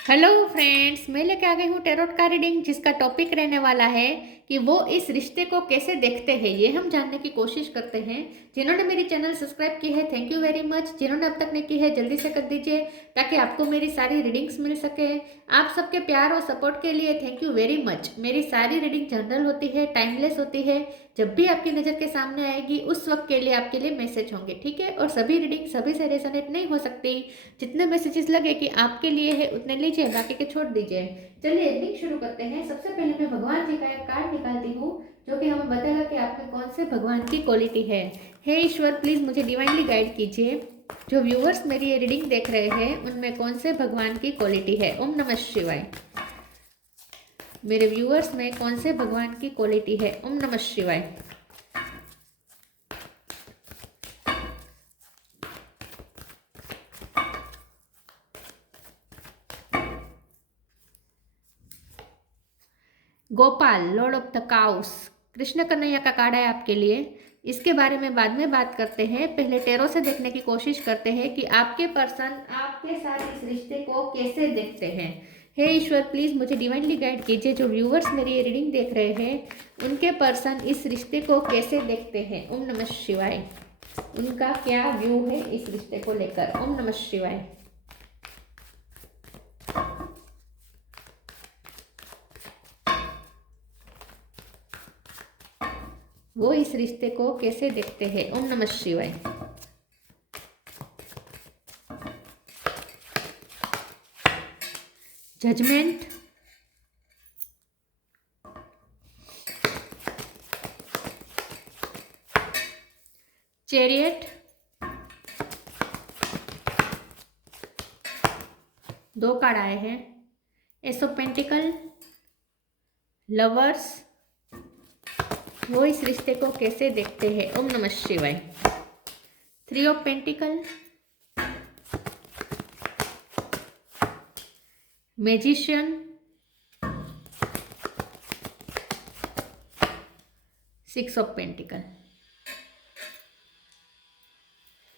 Hello friends, मैं लेके आ गई हूँ टैरोट का रीडिंग, जिसका टॉपिक रहने वाला है कि वो इस रिश्ते को कैसे देखते हैं। ये हम जानने की कोशिश करते हैं। जिन्होंने मेरी चैनल सब्सक्राइब की है, थैंक यू वेरी मच। जिन्होंने अब तक नहीं की है, जल्दी से कर दीजिए ताकि आपको मेरी सारी रीडिंग्स मिल सके। आप सबके प्यार और सपोर्ट के लिए थैंक यू वेरी मच। मेरी सारी रीडिंग जनरल होती है, टाइमलेस होती है। जब भी आपकी नज़र के सामने आएगी उस वक्त के लिए आपके लिए मैसेज होंगे, ठीक है। और सभी रीडिंग सभी से रेजोनेट नहीं हो सकती। जितने मैसेजेस लगे कि आपके लिए है उतने लीजिए, बाकी के छोड़ दीजिए। चलिए रीडिंग शुरू करते हैं। सबसे पहले मैं भगवान जी का एक कार्ड निकालती हूँ जो कि हमें बताएगा कि आप में कौन से भगवान की क्वालिटी है। हे ईश्वर, प्लीज मुझे डिवाइनली गाइड कीजिए। जो व्यूअर्स मेरी ये रीडिंग देख रहे हैं उनमें कौन से भगवान की क्वालिटी है। ओम नमः शिवाय। मेरे व्यूअर्स में कौन से भगवान की क्वालिटी है। ओम नमः शिवाय। Gopal, Lord of the cows, Krishna Kanhaiya का कार्ड है आपके लिए। इसके बारे में बाद में बात करते हैं। पहले टेरो से देखने की कोशिश करते हैं कि आपके पर्सन आपके साथ इस रिश्ते को कैसे देखते हैं। हे ईश्वर, प्लीज मुझे डिवाइनली गाइड कीजिए। जो व्यूअर्स मेरी ये रीडिंग देख रहे हैं उनके पर्सन इस रिश्ते को कैसे देखते हैं। ओम नमः शिवाय। उनका क्या व्यू है इस रिश्ते को लेकर। ओम नमः शिवाय। वो इस रिश्ते को कैसे देखते हैं। ओम नमः शिवाय। जजमेंट, चैरियट, दो कार्ड आए हैं। एस ऑफ पेंटिकल, लवर्स, वो इस रिश्ते को कैसे देखते हैं। ओम नमः शिवाय। Three of pentacle, magician, six of pentacle.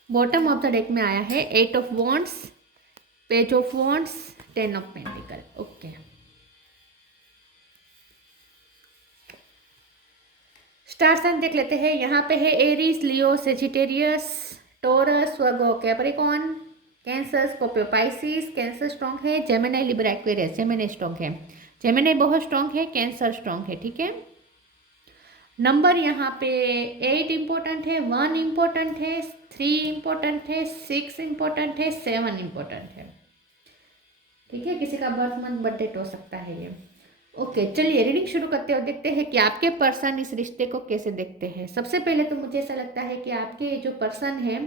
Bottom of the deck में आया है eight of wands, page of wands, ten of pentacle. Okay, star sign देख लेते हैं। यहाँ पे है Aries, Leo, Sagittarius, Taurus, Virgo, Capricorn, Cancer, Scorpio, Pisces. Cancer strong है। Gemini, Libra, Aquarius. Gemini strong है। जेमिनी बहुत स्ट्रॉन्ग है। कैंसर स्ट्रॉन्ग है, ठीक है। नंबर यहाँ पे 8 इंपॉर्टेंट है, 1 इंपॉर्टेंट है, 3 इंपॉर्टेंट है, 6 इंपॉर्टेंट है, 7 इंपॉर्टेंट है, ठीक है। किसी का बर्थ मंथ बर्थ डेट हो सकता है ये। ओके, चलिए रीडिंग शुरू करते हो। देखते हैं कि आपके पर्सन इस रिश्ते को कैसे देखते हैं। सबसे पहले तो मुझे ऐसा लगता है कि आपके जो पर्सन है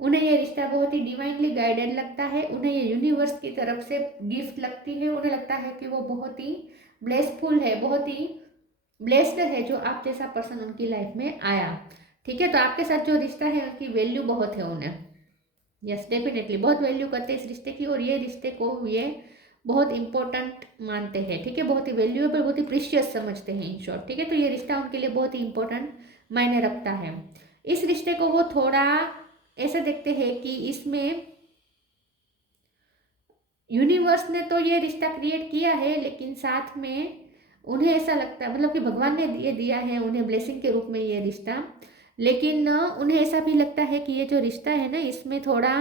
उन्हें ये रिश्ता बहुत ही डिवाइनली गाइडेड लगता है। उन्हें ये यूनिवर्स की तरफ से गिफ्ट लगती है। उन्हें लगता है कि वो बहुत ही ब्लेसफुल है, बहुत ही ब्लेस्ड है जो आप जैसा पर्सन उनकी लाइफ में आया, ठीक है। तो आपके साथ जो रिश्ता है उसकी वैल्यू बहुत है उन्हें। यस, डेफिनेटली बहुत वैल्यू करते हैं इस रिश्ते की, और ये रिश्ते को ये बहुत इंपॉर्टेंट मानते हैं, ठीक है। बहुत ही वैल्यूएबल, बहुत ही प्रीशियस समझते हैं इन शॉर्ट, ठीक है। तो ये रिश्ता उनके लिए बहुत ही इंपॉर्टेंट मायने रखता है। इस रिश्ते को वो थोड़ा ऐसे देखते हैं कि इसमें यूनिवर्स ने तो ये रिश्ता क्रिएट किया है, लेकिन साथ में उन्हें ऐसा लगता है, मतलब कि भगवान ने ये दिया है उन्हें ब्लेसिंग के रूप में ये रिश्ता। लेकिन उन्हें ऐसा भी लगता है कि ये जो रिश्ता है ना, इसमें थोड़ा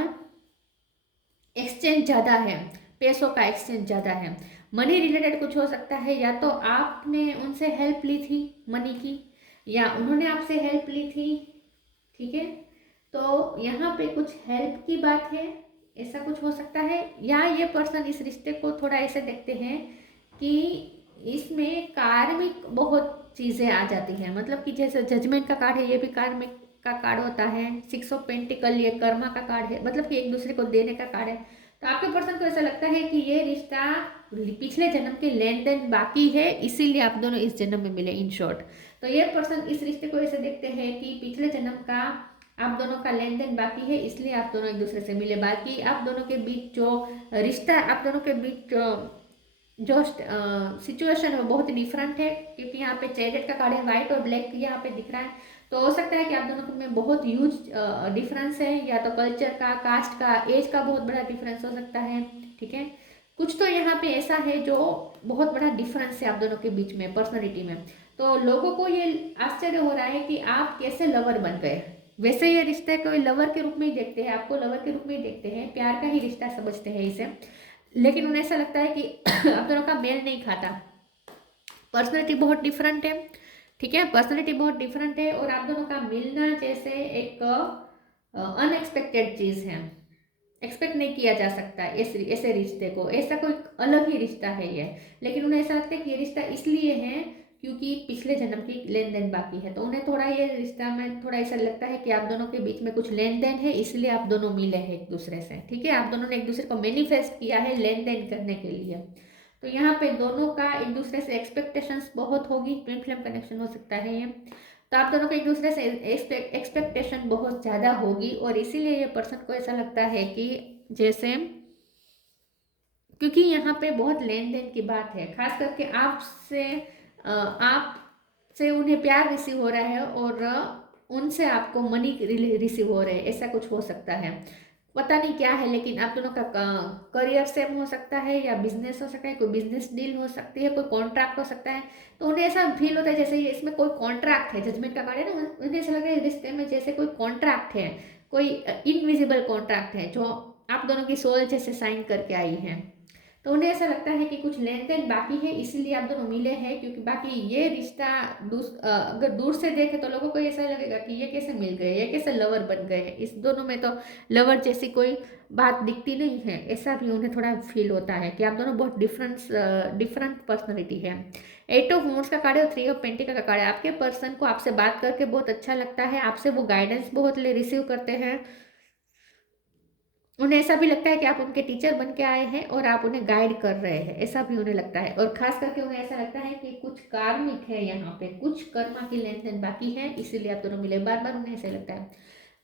एक्सचेंज ज़्यादा है, पैसों का एक्सचेंज ज़्यादा है। मनी रिलेटेड कुछ हो सकता है, या तो आपने उनसे हेल्प ली थी मनी की, या उन्होंने आपसे हेल्प ली थी, ठीक है। तो यहाँ पे कुछ हेल्प की बात है, ऐसा कुछ हो सकता है। या ये पर्सन इस रिश्ते को थोड़ा ऐसे देखते हैं कि इसमें कार्मिक बहुत चीज़ें आ जाती हैं। मतलब कि जैसे जजमेंट का कार्ड है, ये भी कार्मिक का कार्ड होता है। सिक्स ऑफ पेंटिकल ये कर्मा का कार्ड है, मतलब कि एक दूसरे को देने का कार्ड है। तो आपके पर्सन को ऐसा लगता है कि ये रिश्ता पिछले जन्म के लेन देन बाकी है, इसीलिए आप दोनों इस जन्म में मिले, इन शॉर्ट। तो ये पर्सन इस रिश्ते को ऐसे देखते हैं कि पिछले जन्म का आप दोनों का लेन देन बाकी है, इसलिए आप दोनों एक दूसरे से मिले। बाकी आप दोनों के बीच जो रिश्ता, आप दोनों के बीच जो सिचुएशन है वो बहुत ही डिफरेंट है, क्योंकि यहाँ पे चैरियट का कार्ड है, व्हाइट और ब्लैक यहाँ पे दिख रहा है। तो हो सकता है कि आप दोनों में बहुत ह्यूज डिफरेंस है, या तो कल्चर का, कास्ट का, एज का बहुत बड़ा डिफरेंस हो सकता है, ठीक है। कुछ तो यहाँ पे ऐसा है जो बहुत बड़ा डिफरेंस है आप दोनों के बीच में पर्सनैलिटी में। तो लोगों को ये आश्चर्य हो रहा है कि आप कैसे लवर बन गए। वैसे ये रिश्ते को लवर के रूप में ही देखते हैं, आपको लवर के रूप में ही देखते हैं, प्यार का ही रिश्ता समझते हैं इसे, लेकिन उन्हें ऐसा लगता है कि आप दोनों का मेल नहीं खाता। पर्सनैलिटी बहुत डिफरेंट है, ठीक है, पर्सनैलिटी बहुत डिफरेंट है और आप दोनों का मिलना जैसे एक अनएक्सपेक्टेड चीज़ है, एक्सपेक्ट नहीं किया जा सकता ऐसे रिश्ते को, ऐसा कोई अलग ही रिश्ता है ये। लेकिन उन्हें ऐसा लगता है कि ये रिश्ता इसलिए है क्योंकि पिछले जन्म की लेन देन बाकी है, तो उन्हें थोड़ा ये रिश्ता में थोड़ा ऐसा लगता है कि आप दोनों के बीच में कुछ लेन देन है, इसलिए आप दोनों मिले हैं एक दूसरे से, ठीक है, आप दोनों ने एक दूसरे को मैनिफेस्ट किया है लेन देन करने के लिए। तो यहाँ पे दोनों का एक दूसरे से एक्सपेक्टेशंस बहुत होगी, ट्विन फ्लेम कनेक्शन हो सकता है ये। तो आप दोनों को एक दूसरे से एक्सपेक्टेशन बहुत ज़्यादा होगी और इसीलिए ये पर्सन को ऐसा लगता है कि जैसे, क्योंकि यहाँ पे बहुत लेन देन की बात है, खास करके आपसे उन्हें प्यार रिसीव हो रहा है और उनसे आपको मनी रिसीव हो रहे हैं, ऐसा कुछ हो सकता है, पता नहीं क्या है, लेकिन आप दोनों का करियर सेम हो सकता है या बिजनेस हो सकता है, कोई बिजनेस डील हो सकती है, कोई कॉन्ट्रैक्ट हो सकता है। तो उन्हें ऐसा फील होता है जैसे ये इसमें कोई कॉन्ट्रैक्ट है, जजमेंट का कार्ड है ना, उन्हें ऐसा लग रहा है रिश्ते में जैसे कोई कॉन्ट्रैक्ट है, कोई इनविजिबल कॉन्ट्रैक्ट है जो आप दोनों की सोल जैसे साइन करके आई है। तो उन्हें ऐसा लगता है कि कुछ लेन देन बाकी है, इसीलिए आप दोनों मिले हैं, क्योंकि बाकी ये रिश्ता अगर दूर से देखे तो लोगों को ऐसा लगेगा कि ये कैसे मिल गए, ये कैसे लवर बन गए, इस दोनों में तो लवर जैसी कोई बात दिखती नहीं है, ऐसा भी उन्हें थोड़ा फील होता है कि आप दोनों बहुत डिफरेंट पर्सनैलिटी है। 8 ऑफ वॉन्ड्स का कार्ड है और 3 ऑफ पेंटिकल का कार्ड है। आपके पर्सन को आपसे बात करके बहुत अच्छा लगता है, आपसे वो गाइडेंस बहुत रिसीव करते हैं, उन्हें ऐसा भी लगता है कि आप उनके टीचर बन के आए हैं और आप उन्हें गाइड कर रहे हैं, ऐसा भी उन्हें लगता है। और खास करके उन्हें ऐसा लगता है कि कुछ कार्मिक है, यहाँ पे कुछ कर्मा की लेन देन बाकी है, इसीलिए आप दोनों मिले, बार बार उन्हें ऐसा लगता है।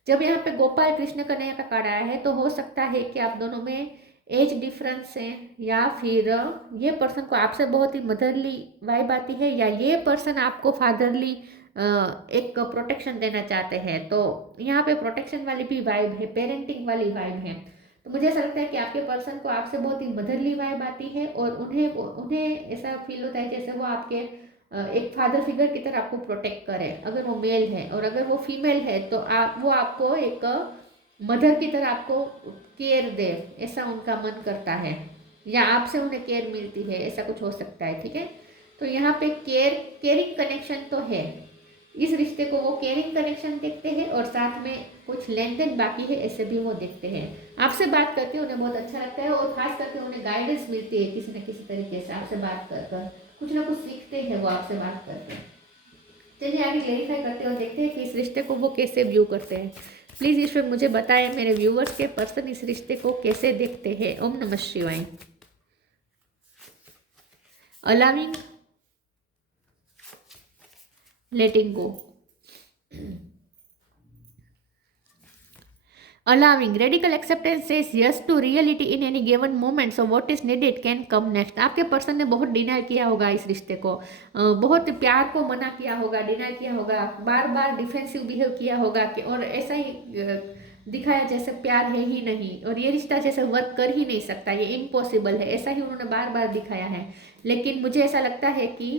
जब यहाँ पे गोपाल कृष्ण कन्हैया का कार्ड आया है तो हो सकता है कि आप दोनों में एज डिफरेंस है, या फिर ये पर्सन को आपसे बहुत ही मदरली वाइब आती है, या ये पर्सन आपको फादरली एक प्रोटेक्शन देना चाहते हैं। तो यहाँ पे प्रोटेक्शन वाली भी वाइब है, पेरेंटिंग वाली वाइब है। तो मुझे ऐसा लगता है कि आपके पर्सन को आपसे बहुत ही मदरली वाइब आती है और उन्हें ऐसा फील होता है जैसे वो आपके एक फादर फिगर की तरह आपको प्रोटेक्ट करे, अगर वो मेल है, और अगर वो फीमेल है तो वो आपको एक मदर की तरह आपको केयर दे, ऐसा उनका मन करता है, या आपसे उन्हें केयर मिलती है, ऐसा कुछ हो सकता है, ठीक है। तो यहाँ पे केयरिंग कनेक्शन तो है, इस रिश्ते को वो केयरिंग कनेक्शन देखते हैं और साथ में कुछ लेन देन बाकी है, ऐसे भी वो देखते हैं। आपसे बात करके उन्हें बहुत अच्छा लगता है और खास करके उन्हें गाइडेंस मिलती है किसी न किसी तरीके से, आपसे बात कर कुछ ना कुछ सीखते हैं वो आपसे बात करके। चलिए आगे क्लेरिफाई करते हैं और देखते हैं कि इस रिश्ते को वो कैसे व्यू करते हैं। प्लीज़ ईश्वर मुझे बताएं मेरे व्यूवर्स के पर्सन इस रिश्ते को कैसे देखते हैं। ओम नमः शिवाय। Allowing, letting go, allowing, radical acceptance says yes to reality in any given moment, so what is needed can come next। आपके पर्सन ने बहुत डिनाई किया होगा इस रिश्ते को, बहुत प्यार को मना किया होगा, डिनाई किया होगा, बार बार डिफेंसिव बिहेव किया होगा कि और ऐसा ही दिखाया जैसे प्यार है ही नहीं और ये रिश्ता जैसे वर्क कर ही नहीं सकता, ये इम्पॉसिबल है, ऐसा ही उन्होंने बार बार दिखाया है। लेकिन मुझे ऐसा लगता है कि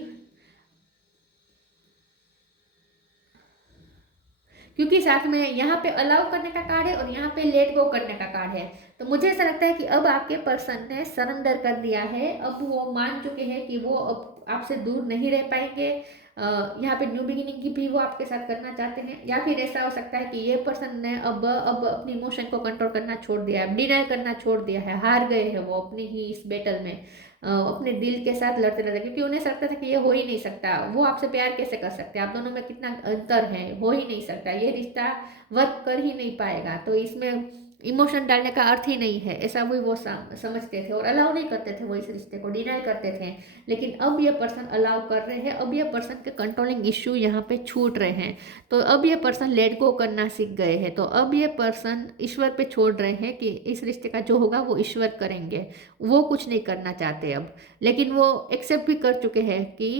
क्योंकि साथ में यहाँ पे अलाउ करने का कार्ड है और यहाँ पे लेट गो करने का कार्ड है, तो मुझे ऐसा लगता है कि अब आपके पर्सन ने सरेंडर कर दिया है, अब वो मान चुके हैं कि वो अब आपसे दूर नहीं रह पाएंगे। यहाँ पे न्यू बिगिनिंग की भी वो आपके साथ करना चाहते हैं, या फिर ऐसा हो सकता है कि ये पर्सन ने अब अपनी इमोशन को कंट्रोल करना छोड़ दिया है, डिनाई करना छोड़ दिया है, हार गए हैं वो अपनी ही इस बैटल में, अपने दिल के साथ लड़ते रहते, क्योंकि उन्हें लगता था कि ये हो ही नहीं सकता, वो आपसे प्यार कैसे कर सकते हैं, आप दोनों में कितना अंतर है, हो ही नहीं सकता, ये रिश्ता वर्क कर ही नहीं पाएगा, तो इसमें इमोशन डालने का अर्थ ही नहीं है, ऐसा वो समझते थे और अलाउ नहीं करते थे, वो इस रिश्ते को डिनाई करते थे। लेकिन अब ये पर्सन अलाउ कर रहे हैं, अब ये पर्सन के कंट्रोलिंग इश्यू यहाँ पे छूट रहे हैं, तो अब ये पर्सन लेट गो करना सीख गए हैं, तो अब ये पर्सन ईश्वर पे छोड़ रहे हैं कि इस रिश्ते का जो होगा वो ईश्वर करेंगे, वो कुछ नहीं करना चाहते अब। लेकिन वो एक्सेप्ट भी कर चुके हैं कि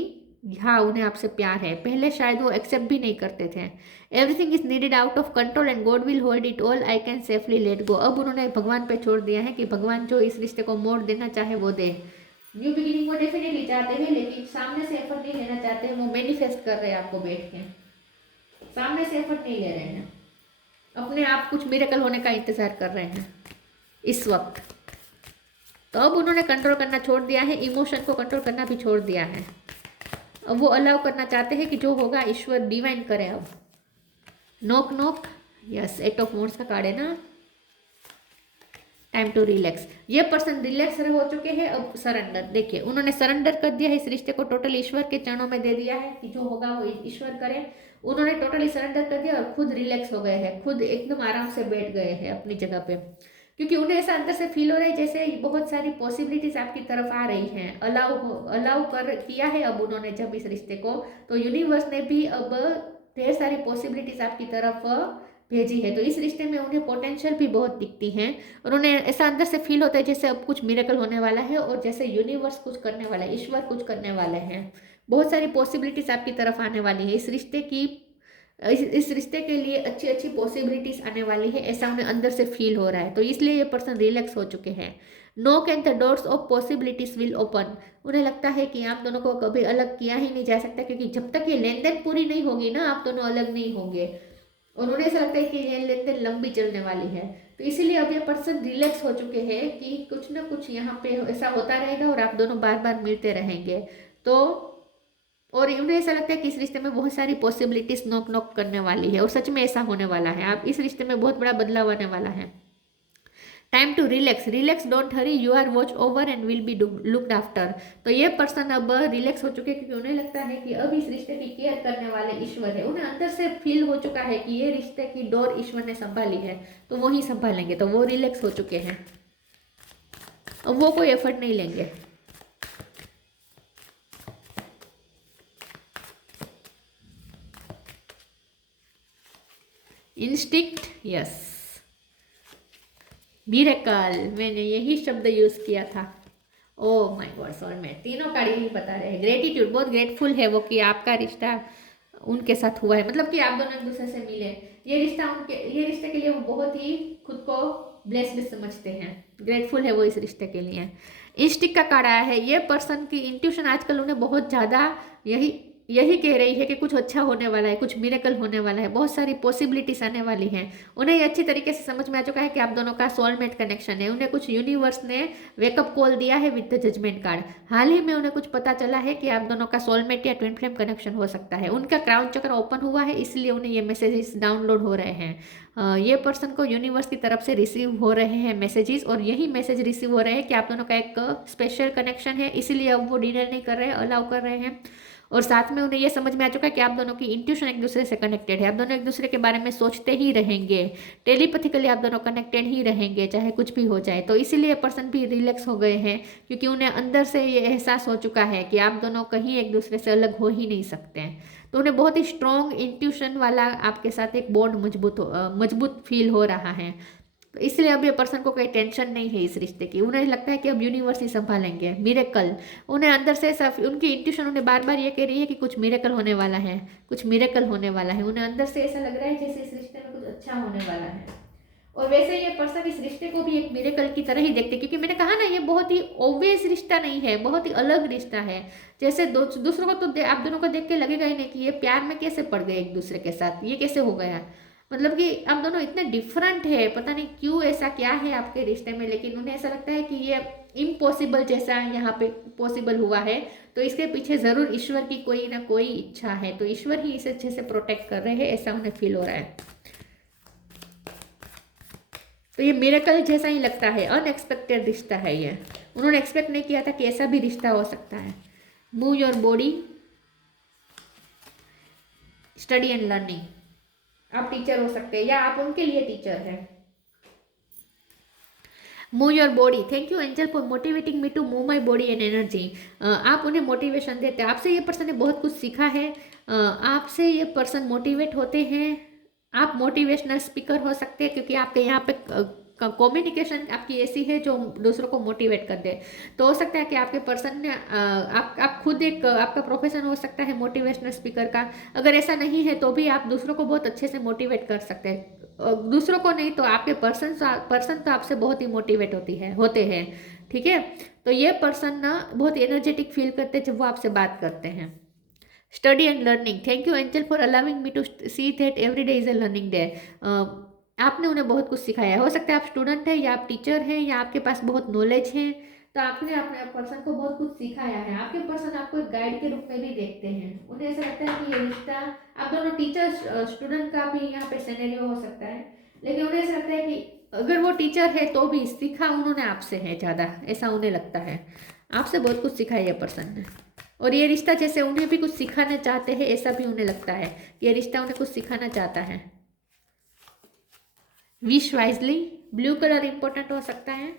हाँ उन्हें आपसे प्यार है, पहले शायद वो एक्सेप्ट भी नहीं करते थे। Everything is needed out of control and God will hold it all, I can safely let go. अब उन्होंने भगवान पे छोड़ दिया है कि भगवान जो इस रिश्ते को मोड़ देना चाहे वो दे। न्यू बिगिनिंग वो डेफिनेटली चाहते हैं, लेकिन सामने से एफर्ट नहीं लेना चाहते हैं, वो मैनिफेस्ट कर रहे हैं आपको बैठ के, सामने से एफर्ट नहीं ले रहे हैं, अपने आप कुछ मिरेकल होने का इंतजार कर रहे हैं इस वक्त। तो अब उन्होंने कंट्रोल करना छोड़ दिया है, इमोशन को कंट्रोल करना भी छोड़ दिया है। अब वो अलाउ करना चाहते हैं कि जो होगा ईश्वर डिवाइन करे। अब knock knock, yes 8 of wands का कार्ड है ना। टाइम टू रिलैक्स, ये पर्सन रिलैक्स हो चुके हैं। अब सरेंडर, देखिए उन्होंने सरेंडर कर दिया है, इस रिश्ते को टोटल ईश्वर के चरणों में दे दिया है कि जो होगा वो ईश्वर करे। उन्होंने टोटली सरेंडर कर दिया और खुद रिलैक्स हो गए हैं, खुद एकदम आराम से बैठ गए हैं अपनी जगह पे, क्योंकि उन्हें ऐसा अंदर से फील हो रहा है जैसे बहुत सारी पॉसिबिलिटीज आपकी तरफ आ रही हैं। अलाउ कर किया है अब उन्होंने जब इस रिश्ते को, तो यूनिवर्स ने भी अब ढेर सारी पॉसिबिलिटीज आपकी तरफ भेजी है। तो इस रिश्ते में उन्हें पोटेंशियल भी बहुत दिखती हैं और उन्हें ऐसा अंदर से फील होता है जैसे अब कुछ मिरेकल होने वाला है और जैसे यूनिवर्स कुछ करने वाला है, ईश्वर कुछ करने वाले हैं। बहुत सारी पॉसिबिलिटीज आपकी तरफ आने वाली है, इस रिश्ते की इस रिश्ते के लिए अच्छी अच्छी पॉसिबिलिटीज आने वाली है, ऐसा उन्हें अंदर से फील हो रहा है। तो इसलिए ये पर्सन रिलैक्स हो चुके हैं। Knock and the doors of possibilities will open, उन्हें लगता है कि आप दोनों को कभी अलग किया ही नहीं जा सकता, क्योंकि जब तक ये लेन देन पूरी नहीं होगी ना आप दोनों अलग नहीं होंगे। और उन्हें ऐसा लगता है कि ये लेन देन लंबी चलने वाली है। तो इसीलिए अब ये पर्सन रिलैक्स हो चुके हैं कि कुछ ना कुछ यहाँ पे ऐसा होता रहेगा और आप दोनों बार बार मिलते रहेंगे। तो और उन्हें ऐसा लगता है कि इस रिश्ते में बहुत सारी पॉसिबिलिटीज नॉक नॉक करने वाली है और सच में ऐसा होने वाला है। आप इस रिश्ते में बहुत बड़ा बदलाव आने वाला है। Time to relax, relax don't worry, you are watch over and will be looked after. तो ये पर्सन अब रिलैक्स हो चुके हैं क्योंकि उन्हें लगता है कि अब इस रिश्ते की केयर करने वाले ईश्वर है। उन्हें अंदर से फील हो चुका है कि ये रिश्ते की डोर ईश्वर ने संभाली है, तो वो ही संभालेंगे। तो वो रिलैक्स हो चुके हैं, अब वो कोई एफर्ट नहीं लेंगे। इंस्टिक्ट, यस मिरेकल, मैंने यही शब्द यूज किया था। ओह माय गॉड, सोलमेट, तीनों कार्ड यही बता रहे हैं। ग्रेटिट्यूड, बहुत ग्रेटफुल है वो कि आपका रिश्ता उनके साथ हुआ है, मतलब कि आप दोनों एक दूसरे से मिले। ये रिश्ते के लिए वो बहुत ही खुद को ब्लेस्ड समझते हैं, ग्रेटफुल है वो इस रिश्ते के लिए। इंस्टिक का कार्ड आया है, ये पर्सन की इंट्यूशन आजकल उन्हें बहुत ज़्यादा यही कह रही है कि कुछ अच्छा होने वाला है, कुछ मिरेकल होने वाला है, बहुत सारी पॉसिबिलिटीज आने वाली हैं। उन्हें ये अच्छी तरीके से समझ में आ चुका है कि आप दोनों का सोलमेट कनेक्शन है। उन्हें कुछ यूनिवर्स ने वेकअप कॉल दिया है विद द जजमेंट कार्ड। हाल ही में उन्हें कुछ पता चला है कि आप दोनों का सोलमेट या ट्विन फ्लेम कनेक्शन हो सकता है। उनका क्राउन चक्र ओपन हुआ है, इसलिए उन्हें ये मैसेजेस डाउनलोड हो रहे हैं। ये पर्सन को यूनिवर्स की तरफ से रिसीव हो रहे हैं मैसेजेस, और यही मैसेज रिसीव हो रहे हैं कि आप दोनों का एक स्पेशल कनेक्शन है, इसीलिए अब वो डिनर नहीं कर रहे हैं, अलाउ कर रहे हैं। और साथ में उन्हें यह समझ में आ चुका है कि आप दोनों की इंट्यूशन एक दूसरे से कनेक्टेड है, आप दोनों एक दूसरे के बारे में सोचते ही रहेंगे, टेलीपैथिकली आप दोनों कनेक्टेड ही रहेंगे चाहे कुछ भी हो जाए। तो इसीलिए पर्सन भी रिलैक्स हो गए हैं, क्योंकि उन्हें अंदर से ये एहसास हो चुका है कि आप दोनों कहीं एक दूसरे से अलग हो ही नहीं सकते हैं। तो उन्हें बहुत ही स्ट्रॉन्ग इंट्यूशन वाला आपके साथ एक बॉन्ड मजबूत फील हो रहा है। तो इसलिए अब ये पर्सन को कोई टेंशन नहीं है इस रिश्ते की। उन्हें लगता है कि अब यूनिवर्स ही संभालेंगे, मिरेकल। उन्हें अंदर से सब, उनकी इंट्यूशन उन्हें बार बार ये कह रही है कि कुछ मिरेकल होने वाला है, कुछ मिरेकल होने वाला है। उन्हें अंदर से ऐसा लग रहा है जैसे इस रिश्ते में कुछ अच्छा होने वाला है। और वैसे ये पर्सन इस रिश्ते को भी एक मिरेकल की तरह ही देखते, क्योंकि मैंने कहा ना ये बहुत ही ऑब्वियस रिश्ता नहीं है, बहुत ही अलग रिश्ता है। जैसे दूसरों को तो आप दोनों को देख के लगेगा ही नहीं कि ये प्यार में कैसे पड़ गए एक दूसरे के साथ, ये कैसे हो गया। मतलब कि आप दोनों इतने डिफरेंट है, पता नहीं क्यों, ऐसा क्या है आपके रिश्ते में, लेकिन उन्हें ऐसा लगता है कि ये इम्पॉसिबल जैसा यहाँ पे पॉसिबल हुआ है, तो इसके पीछे ज़रूर ईश्वर की कोई ना कोई इच्छा है, तो ईश्वर ही इसे अच्छे से प्रोटेक्ट कर रहे हैं, ऐसा उन्हें फील हो रहा है। तो ये मिरेकल जैसा ही लगता है, अनएक्सपेक्टेड रिश्ता है ये। उन्होंने एक्सपेक्ट नहीं किया था कि ऐसा भी रिश्ता हो सकता है। Move your body, study and learning, आप टीचर हो सकते हैं या आप उनके लिए टीचर हैं। Move your body, thank you angel for motivating me to move my body and energy. आप उन्हें मोटिवेशन देते हैं, आपसे ये पर्सन ने बहुत कुछ सीखा है, आपसे ये पर्सन मोटिवेट होते हैं। आप मोटिवेशनल स्पीकर हो सकते हैं, क्योंकि आपके यहाँ पे कम्युनिकेशन आपकी ऐसी है जो दूसरों को मोटिवेट कर दे। तो हो सकता है कि आपके पर्सन ने आप खुद एक आपका प्रोफेशन हो सकता है मोटिवेशनल स्पीकर का। अगर ऐसा नहीं है तो भी आप दूसरों को बहुत अच्छे से मोटिवेट कर सकते हैं। दूसरों को नहीं तो आपके पर्सन तो आपसे बहुत ही मोटिवेट होते हैं। ठीक है, तो ये पर्सन ना बहुत एनर्जेटिक फील करते हैं जब वो आपसे बात करते हैं। Study and learning, thank you angel for allowing me to see that every day is a learning day. आपने उन्हें बहुत कुछ सिखाया है। हो सकता है आप स्टूडेंट हैं या आप टीचर हैं या आपके पास बहुत नॉलेज है, तो आपने अपने पर्सन को बहुत कुछ सिखाया है। आपके पर्सन आपको एक गाइड के रूप में भी देखते हैं। उन्हें ऐसा लगता है कि ये रिश्ता, आप दोनों टीचर स्टूडेंट का भी यहाँ पे सिनेरियो हो सकता है, लेकिन उन्हें ऐसा लगता है कि अगर वो टीचर है तो भी सीखा उन्होंने आपसे है ज़्यादा, ऐसा उन्हें लगता है। आपसे बहुत कुछ सिखाया है पर्सन ने, और ये रिश्ता जैसे उन्हें भी कुछ सिखाना चाहते हैं, ऐसा भी उन्हें लगता है कि ये रिश्ता उन्हें कुछ सिखाना चाहता है। Wish wisely, blue colour important हो सकता है।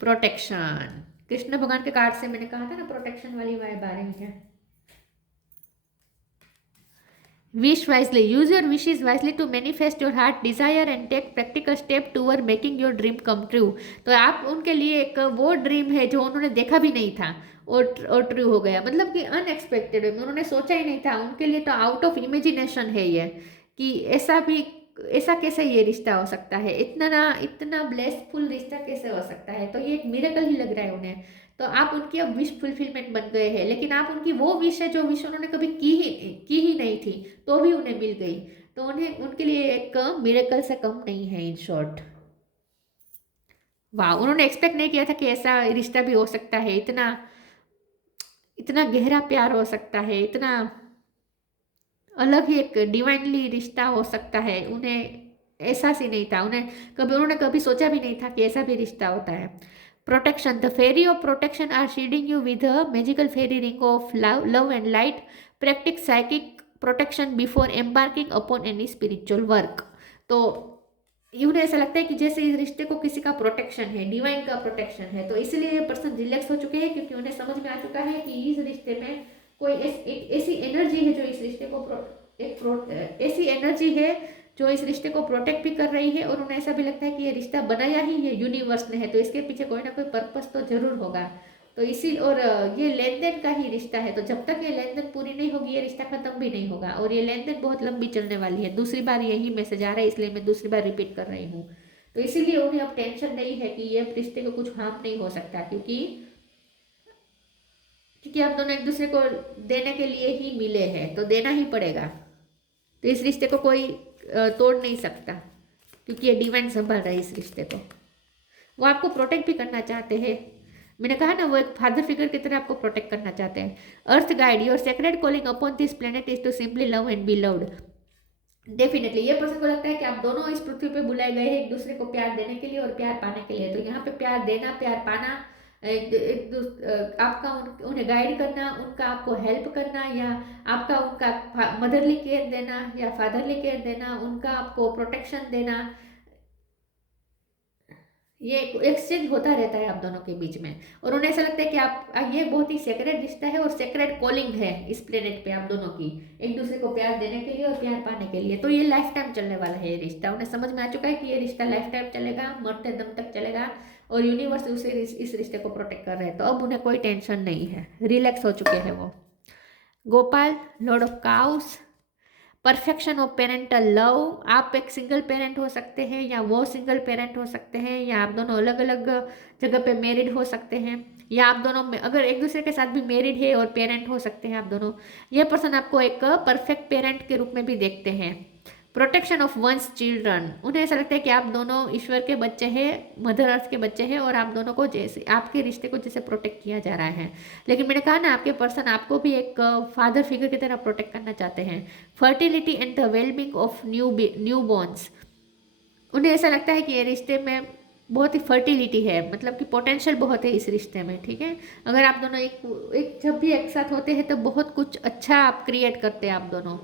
प्रोटेक्शन, कृष्ण भगवान के कार्ड से मैंने कहा था ना प्रोटेक्शन वाली वाइब आ रही है। Wish wisely, use your wishes wisely to manifest your heart desire and take practical step toward making your dream come true. तो आप उनके लिए एक वो ड्रीम है जो उन्होंने देखा भी नहीं था और ट्रू हो गया, मतलब कि अनएक्सपेक्टेड है, उन्होंने सोचा ही नहीं था। उनके लिए तो आउट ऑफ इमेजिनेशन है ये, कि ऐसा कैसे ये रिश्ता हो सकता है, इतना ब्लेसफुल रिश्ता कैसे हो सकता है। तो ये एक मिरेकल ही लग रहा है उन्हें। तो आप उनकी अब विश फुलफिलमेंट बन गए हैं, लेकिन आप उनकी वो विश है जो विश उन्होंने कभी की ही नहीं थी, तो भी उन्हें मिल गई। तो उन्हें उनके लिए एक मिरेकल से कम नहीं है इन शॉर्ट। वाह, उन्होंने एक्सपेक्ट नहीं किया था कि ऐसा रिश्ता भी हो सकता है, इतना इतना गहरा प्यार हो सकता है, इतना अलग ही एक डिवाइनली रिश्ता हो सकता है। उन्हें एहसास ही नहीं था, उन्होंने कभी सोचा भी नहीं था कि ऐसा भी रिश्ता होता है। Protection, the fairy of protection are shielding you with a magical fairy ring of love and light. Practice psychic protection before embarking upon any spiritual work. तो उन्हें ऐसा लगता है कि जैसे इस रिश्ते को किसी का प्रोटेक्शन है, डिवाइन का प्रोटेक्शन है, तो इसलिए ये पर्सन रिलैक्स हो चुके हैं, क्योंकि उन्हें समझ में आ चुका है कि इस रिश्ते में कोई एक ऐसी एनर्जी है जो इस रिश्ते को ऐसी एनर्जी है जो इस रिश्ते को प्रोटेक्ट भी कर रही है। और उन्हें ऐसा भी लगता है कि ये रिश्ता बनाया ही है यूनिवर्स ने है, तो इसके पीछे कोई ना कोई पर्पस तो जरूर होगा। तो इसी और ये लेन देन का ही रिश्ता है, तो जब तक ये लेन देन पूरी नहीं होगी ये रिश्ता खत्म भी नहीं होगा, और ये लेन देन बहुत लंबी चलने वाली है। दूसरी बार यही मैसेज आ रहा है, इसलिए मैं दूसरी बार रिपीट कर रही हूँ। तो इसीलिए उन्हें अब टेंशन नहीं है कि ये रिश्ते को कुछ हार्म नहीं हो सकता, क्योंकि आप दोनों एक दूसरे को देने के लिए ही मिले हैं, तो देना ही पड़ेगा। तो इस रिश्ते को कोई तोड़ नहीं सकता, क्योंकि ये डिवाइन संभाल रहा है इस रिश्ते को। वो आपको प्रोटेक्ट भी करना चाहते हैं। मैंने कहा ना, वो एक फादर फिगर की तरह आपको प्रोटेक्ट करना चाहते हैं। Earth guide, your secret calling upon this planet is to simply love and be loved. Definitely ये पर्सन को लगता है कि आप दोनों इस पृथ्वी पे बुलाए गए हैं एक दूसरे को प्यार देने के लिए और प्यार पाने के लिए। तो यहाँ पे प्यार देना, प्यार पाना, आपका उन्हें गाइड करना, उनका आपको हेल्प करना, या आपका उनका मदरली केयर देना या फादरली केयर देना, उनका आपको प्रोटेक्शन देना, ये एक्सचेंज होता रहता है आप दोनों के बीच में। और उन्हें ऐसा लगता है कि ये बहुत ही सेक्रेट रिश्ता है और सेक्रेट कॉलिंग है इस प्लेनेट पे आप दोनों की, एक दूसरे को प्यार देने के लिए और प्यार पाने के लिए। तो ये लाइफ टाइम चलने वाला है ये रिश्ता। उन्हें समझ में आ चुका है कि ये रिश्ता लाइफ टाइम चलेगा, मरते दम तक चलेगा, और यूनिवर्स उसे इस रिश्ते को प्रोटेक्ट कर रहे हैं। तो अब उन्हें कोई टेंशन नहीं है, रिलैक्स हो चुके हैं वो। Gopal, Lord of cows, perfection of parental love. आप एक सिंगल पेरेंट हो सकते हैं या वो सिंगल पेरेंट हो सकते हैं, या आप दोनों अलग अलग जगह पे मैरिड हो सकते हैं, या आप दोनों में अगर एक दूसरे के साथ भी मैरिड है और पेरेंट हो सकते हैं आप दोनों। यह पर्सन आपको एक परफेक्ट पेरेंट के रूप में भी देखते हैं। प्रोटेक्शन ऑफ वंस चिल्ड्रन, उन्हें ऐसा लगता है कि आप दोनों ईश्वर के बच्चे हैं, मदर अर्थ के बच्चे हैं, और आप दोनों को जैसे आपके रिश्ते को जैसे प्रोटेक्ट किया जा रहा है। लेकिन मैंने कहा ना, आपके पर्सन आपको भी एक फादर फिगर की तरह प्रोटेक्ट करना चाहते हैं। Fertility and the wellbeing of new borns, उन्हें ऐसा लगता है कि ये रिश्ते में बहुत ही फर्टिलिटी है, मतलब कि पोटेंशियल बहुत है इस रिश्ते में। ठीक है, अगर आप दोनों एक जब भी एक साथ होते हैं तो बहुत कुछ अच्छा आप क्रिएट करते हैं आप दोनों।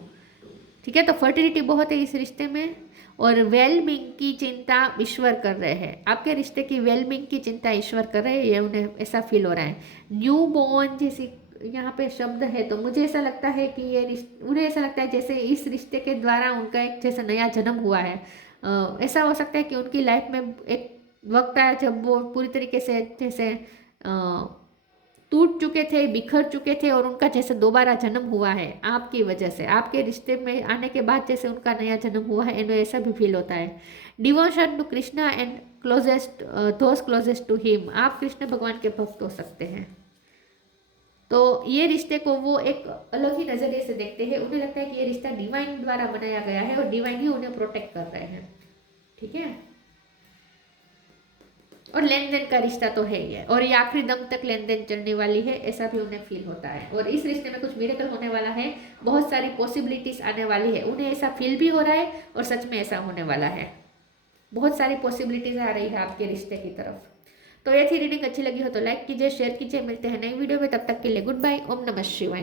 ठीक है, तो फर्टिलिटी बहुत है इस रिश्ते में, और वेलबींग की चिंता ईश्वर कर रहे हैं। आपके रिश्ते की वेलबींग की चिंता ईश्वर कर रहे हैं, ये उन्हें ऐसा फील हो रहा है। न्यू बॉर्न जैसी यहाँ पे शब्द है, तो मुझे ऐसा लगता है कि उन्हें ऐसा लगता है जैसे इस रिश्ते के द्वारा उनका एक जैसे नया जन्म हुआ है, ऐसा हो सकता है कि उनकी लाइफ में एक वक्त आया जब वो पूरी तरीके से जैसे टूट चुके थे, बिखर चुके थे, और उनका जैसे दोबारा जन्म हुआ है आपकी वजह से, आपके रिश्ते में आने के बाद जैसे उनका नया जन्म हुआ है, इन्हें ऐसा भी फील होता है। Devotion to Krishna and closest दोस्त क्लोजेस्ट टू हिम, आप कृष्ण भगवान के भक्त हो सकते हैं। तो ये रिश्ते को वो एक अलग ही नज़रिए से देखते हैं, उन्हें लगता है कि ये रिश्ता डिवाइन द्वारा बनाया गया है और डिवाइन ही उन्हें प्रोटेक्ट कर रहे हैं। ठीक है, और लेन देन का रिश्ता तो है ही है, और ये आखिरी दम तक लेन देन चलने वाली है, ऐसा भी उन्हें फील होता है। और इस रिश्ते में कुछ मिरेकल होने वाला है, बहुत सारी पॉसिबिलिटीज आने वाली है, उन्हें ऐसा फील भी हो रहा है और सच में ऐसा होने वाला है। बहुत सारी पॉसिबिलिटीज आ रही है आपके रिश्ते की तरफ। तो ये थी रीडिंग, अच्छी लगी हो तो लाइक कीजिए, शेयर कीजिए। मिलते हैं नई वीडियो में, तब तक के लिए गुड बाय। ओम नमः शिवाय।